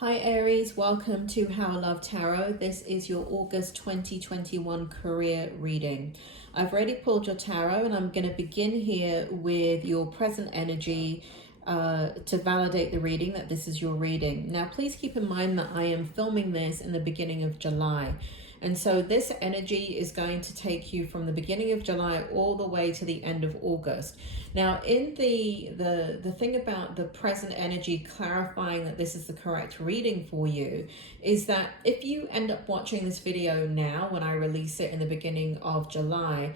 Hi Aries, welcome to How I Love Tarot. This is your August 2021 career reading. I've already pulled your tarot and I'm going to begin here with your present energy to validate the reading that this is your reading. Now please keep in mind that I am filming this in the beginning of July. And so this energy is going to take you from the beginning of July all the way to the end of August. Now, in the thing about the present energy clarifying that this is the correct reading for you is that if you end up watching this video now, when I release it in the beginning of July,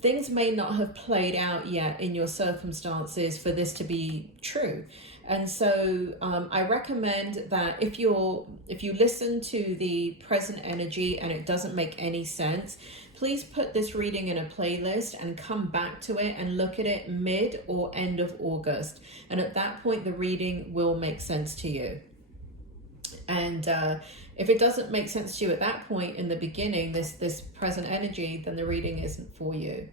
things may not have played out yet in your circumstances for this to be true. And so I recommend that if you listen to the present energy and it doesn't make any sense, please put this reading in a playlist and come back to it and look at it mid or end of August. And at that point, the reading will make sense to you. And if it doesn't make sense to you at that point in the beginning, this present energy, then the reading isn't for you.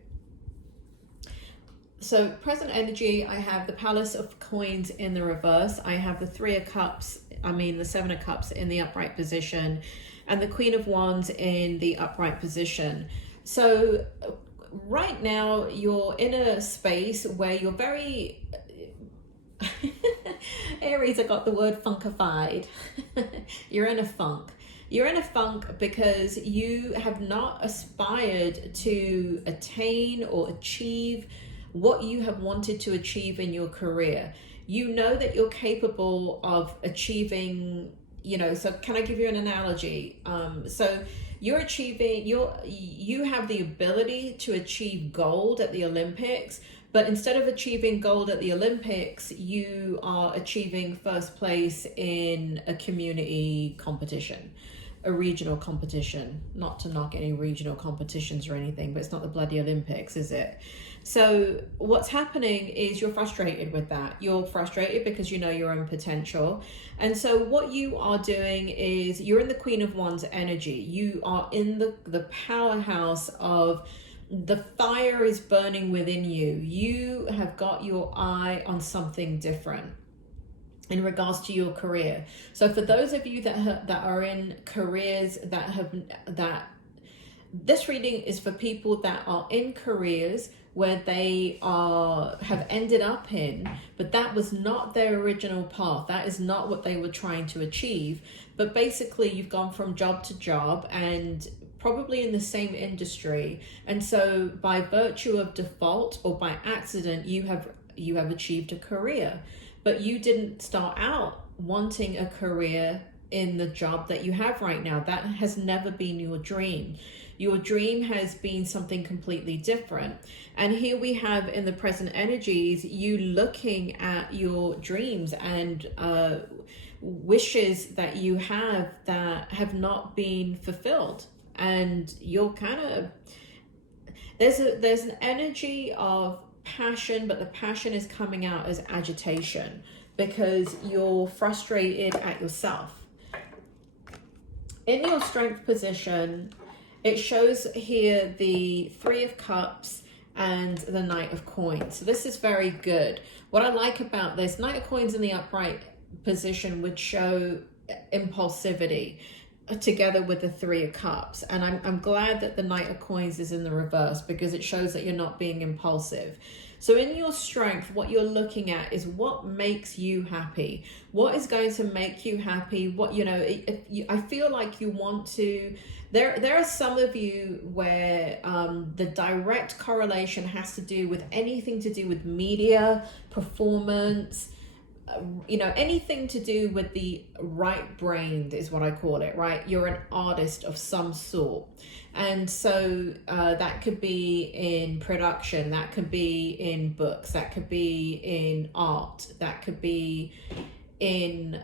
So present energy, I have the Palace of Coins in the reverse. I have the the Seven of Cups in the upright position and the Queen of Wands in the upright position. So right now you're in a space where you're very... Aries, I got the word funkified. You're in a funk. You're in a funk because you have not aspired to attain or achieve what you have wanted to achieve in your career. You know that you're capable of achieving, so can I give you an analogy? So you're achieving, you have the ability to achieve gold at the Olympics, but instead of achieving gold at the Olympics, you are achieving first place in a community competition, a regional competition. Not to knock any regional competitions or anything, but it's not the bloody Olympics, is it? So what's happening is you're frustrated with that. You're frustrated because you know your own potential. And so what you are doing is you're in the Queen of Wands energy. You are in the powerhouse of the fire is burning within you. You have got your eye on something different in regards to your career. So for those of you that are in careers that this reading is for people that are in careers where they have ended up in, but that was not their original path. That is not what they were trying to achieve. But basically you've gone from job to job and probably in the same industry. And so by virtue of default or by accident, you have achieved a career. But you didn't start out wanting a career in the job that you have right now. That has never been your dream. Your dream has been something completely different. And here we have in the present energies, you looking at your dreams and wishes that you have that have not been fulfilled. And you're kind of, there's an energy of passion, but the passion is coming out as agitation because you're frustrated at yourself. In your strength position, it shows here the Three of Cups and the Knight of Coins. So this is very good. What I like about this, Knight of Coins in the upright position would show impulsivity together with the Three of Cups. And I'm glad that the Knight of Coins is in the reverse because it shows that you're not being impulsive. So in your strength, what you're looking at is what makes you happy. What is going to make you happy? What, I feel like you want to, there are some of you where the direct correlation has to do with anything to do with media, performance, anything to do with the right-brained is what I call it, right? You're an artist of some sort. And so that could be in production, that could be in books, that could be in art, that could be in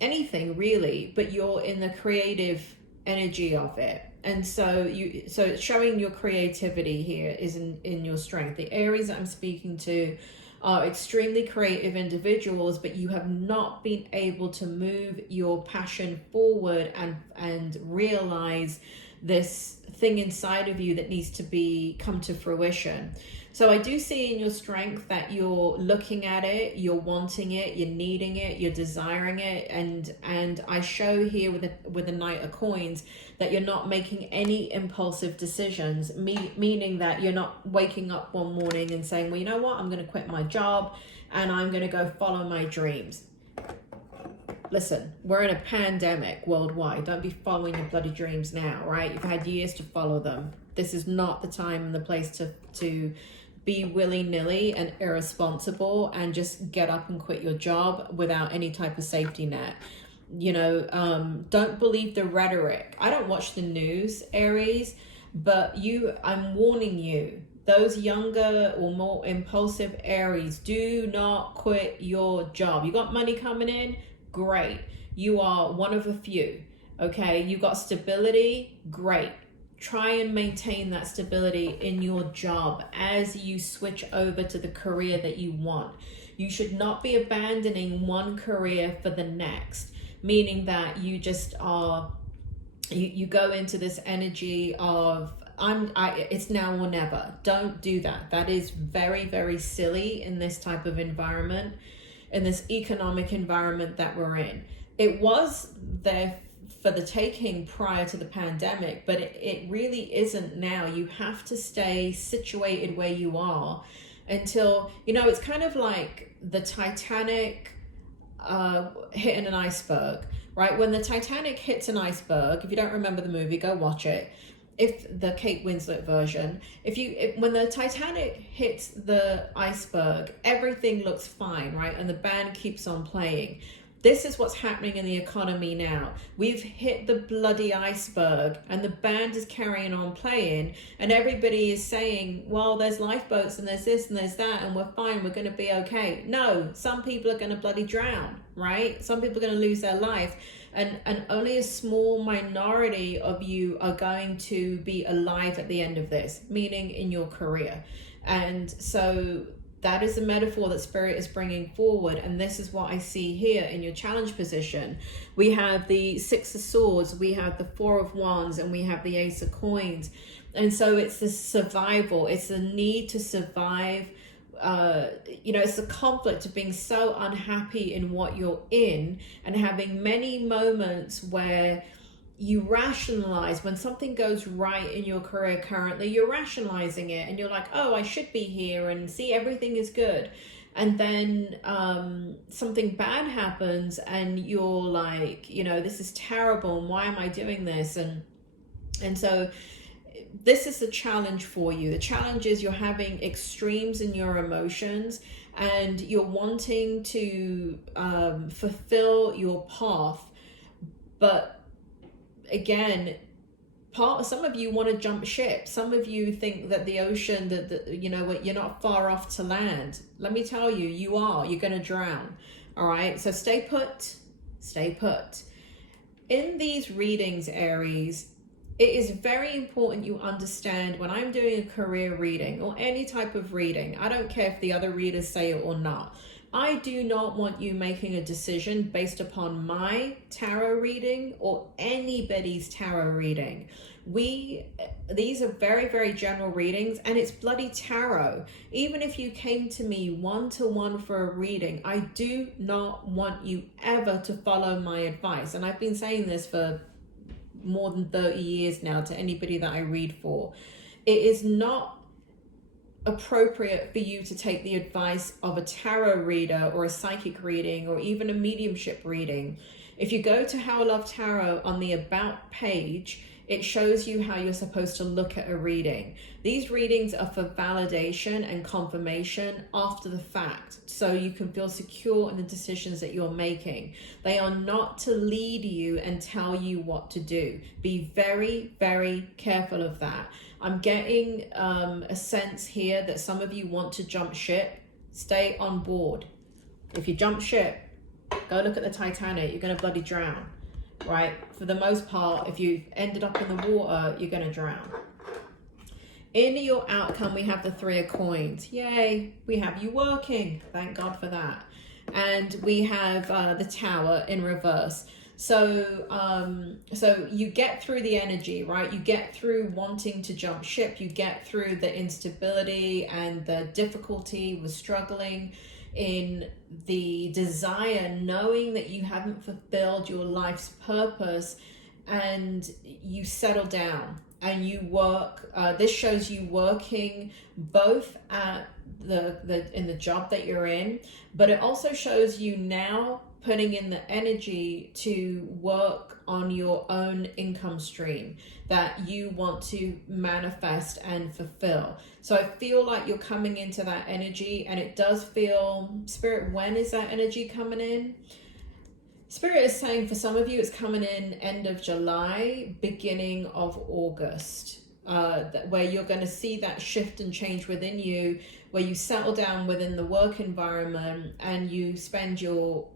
anything really, but you're in the creative energy of it. And so it's showing your creativity here is in your strength. The Aries that I'm speaking to are extremely creative individuals, but you have not been able to move your passion forward and realize this thing inside of you that needs to come to fruition. So I do see in your strength that you're looking at it, you're wanting it, you're needing it, you're desiring it, and I show here with the Knight of Coins that you're not making any impulsive decisions, meaning that you're not waking up one morning and saying, well, you know what, I'm going to quit my job and I'm going to go follow my dreams. Listen, we're in a pandemic worldwide. Don't be following your bloody dreams now, right? You've had years to follow them. This is not the time and the place to be willy-nilly and irresponsible and just get up and quit your job without any type of safety net. You know, don't believe the rhetoric. I don't watch the news, Aries, but I'm warning you, those younger or more impulsive Aries, do not quit your job. You got money coming in? Great. You are one of a few, okay? You got stability? Great. Try and maintain that stability in your job as you switch over to the career that you want. You should not be abandoning one career for the next, meaning that you just are, you go into this energy of, it's now or never. Don't do that. That is very, very silly in this type of environment, in this economic environment that we're in. It was there for the taking prior to the pandemic, but it really isn't now. You have to stay situated where you are until, you know, it's kind of like the Titanic hitting an iceberg, right? When the Titanic hits an iceberg, if you don't remember the movie, go watch it. If the Kate Winslet version, when the Titanic hits the iceberg, everything looks fine, right? And the band keeps on playing. This is what's happening in the economy now. We've hit the bloody iceberg and the band is carrying on playing and everybody is saying, well, there's lifeboats and there's this and there's that and we're fine, we're going to be okay. No, some people are going to bloody drown, right? Some people are going to lose their life, and only a small minority of you are going to be alive at the end of this, meaning in your career. And so that is the metaphor that Spirit is bringing forward. And this is what I see here in your challenge position. We have the Six of Swords, we have the Four of Wands, and we have the Ace of Coins. And so it's the survival, it's the need to survive. You know, it's the conflict of being so unhappy in what you're in and having many moments where you rationalize when something goes right in your career currently, you're rationalizing it and you're like, oh, I should be here and see, everything is good. And then something bad happens and you're like, you know, this is terrible and why am I doing this? And so this is the challenge for you. The challenge is you're having extremes in your emotions and you're wanting to fulfill your path, but again, some of you want to jump ship. Some of you think that the ocean, that you know, you're not far off to land. Let me tell you, you are. You're going to drown. All right. So stay put. Stay put. In these readings, Aries, it is very important you understand when I'm doing a career reading or any type of reading, I don't care if the other readers say it or not. I do not want you making a decision based upon my tarot reading or anybody's tarot reading. These are very, very general readings and it's bloody tarot. Even if you came to me one-to-one for a reading, I do not want you ever to follow my advice. And I've been saying this for more than 30 years now to anybody that I read for. It is not appropriate for you to take the advice of a tarot reader or a psychic reading or even a mediumship reading. If you go to How I Love Tarot on the About page, it shows you how you're supposed to look at a reading. These readings are for validation and confirmation after the fact, so you can feel secure in the decisions that you're making. They are not to lead you and tell you what to do. Be very, very careful of that. I'm getting a sense here that some of you want to jump ship. Stay on board. If you jump ship, go look at the Titanic, you're going to bloody drown, right? For the most part, if you've ended up in the water, you're going to drown. In your outcome, we have the Three of Coins. Yay, we have you working. Thank God for that. And we have the Tower in reverse. So you get through the energy, right? You get through wanting to jump ship. You get through the instability and the difficulty with struggling in the desire, knowing that you haven't fulfilled your life's purpose, and you settle down and you work. This shows you working both at in the job that you're in, but it also shows you now putting in the energy to work on your own income stream that you want to manifest and fulfill. So I feel like you're coming into that energy, and it does feel, Spirit, when is that energy coming in? Spirit is saying for some of you it's coming in end of July, beginning of August, where you're going to see that shift and change within you, where you settle down within the work environment and you spend your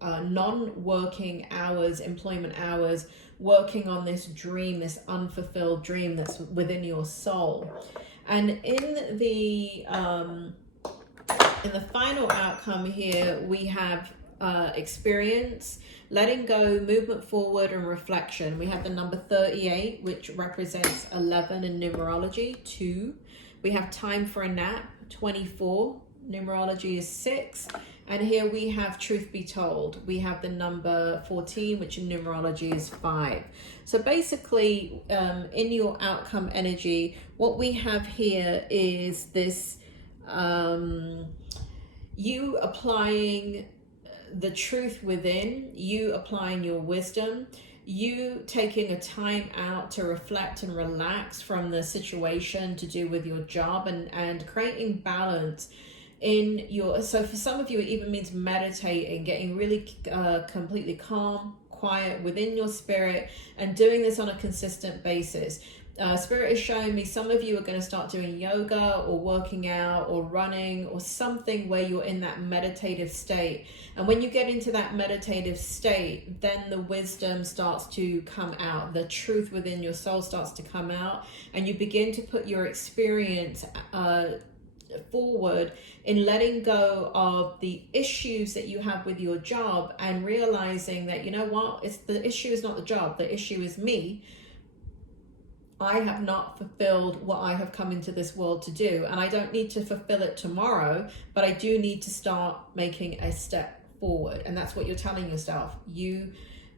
non-working hours, employment hours, working on this dream, this unfulfilled dream that's within your soul. And in the final outcome here, we have experience, letting go, movement forward, and reflection. We have the number 38, which represents 11 in numerology, 2. We have time for a nap, 24. Numerology is 6. And here we have truth be told. We have the number 14, which in numerology is 5. So basically, in your outcome energy, what we have here is this, you applying the truth within, you applying your wisdom, you taking a time out to reflect and relax from the situation to do with your job, and creating balance in your, so for some of you it even means meditating, getting really completely calm, quiet within your spirit, and doing this on a consistent basis. Spirit is showing me some of you are going to start doing yoga or working out or running or something where you're in that meditative state. And when you get into that meditative state, then the wisdom starts to come out. The truth within your soul starts to come out, and you begin to put your experience forward in letting go of the issues that you have with your job, and realizing that, you know what, it's the issue is not the job, the issue is me. I have not fulfilled what I have come into this world to do, and I don't need to fulfill it tomorrow, but I do need to start making a step forward. And that's what you're telling yourself. You're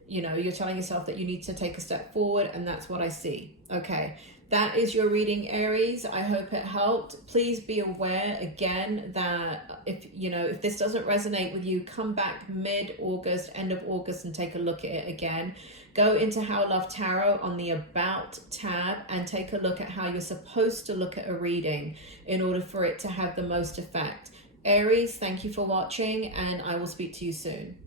telling yourself that you need to take a step forward, and that's what I see. Okay, that is your reading, Aries. I hope it helped. Please be aware again that if this doesn't resonate with you, come back mid-August, end of August, and take a look at it again. Go into How Love Tarot on the About tab and take a look at how you're supposed to look at a reading in order for it to have the most effect. Aries, thank you for watching, and I will speak to you soon.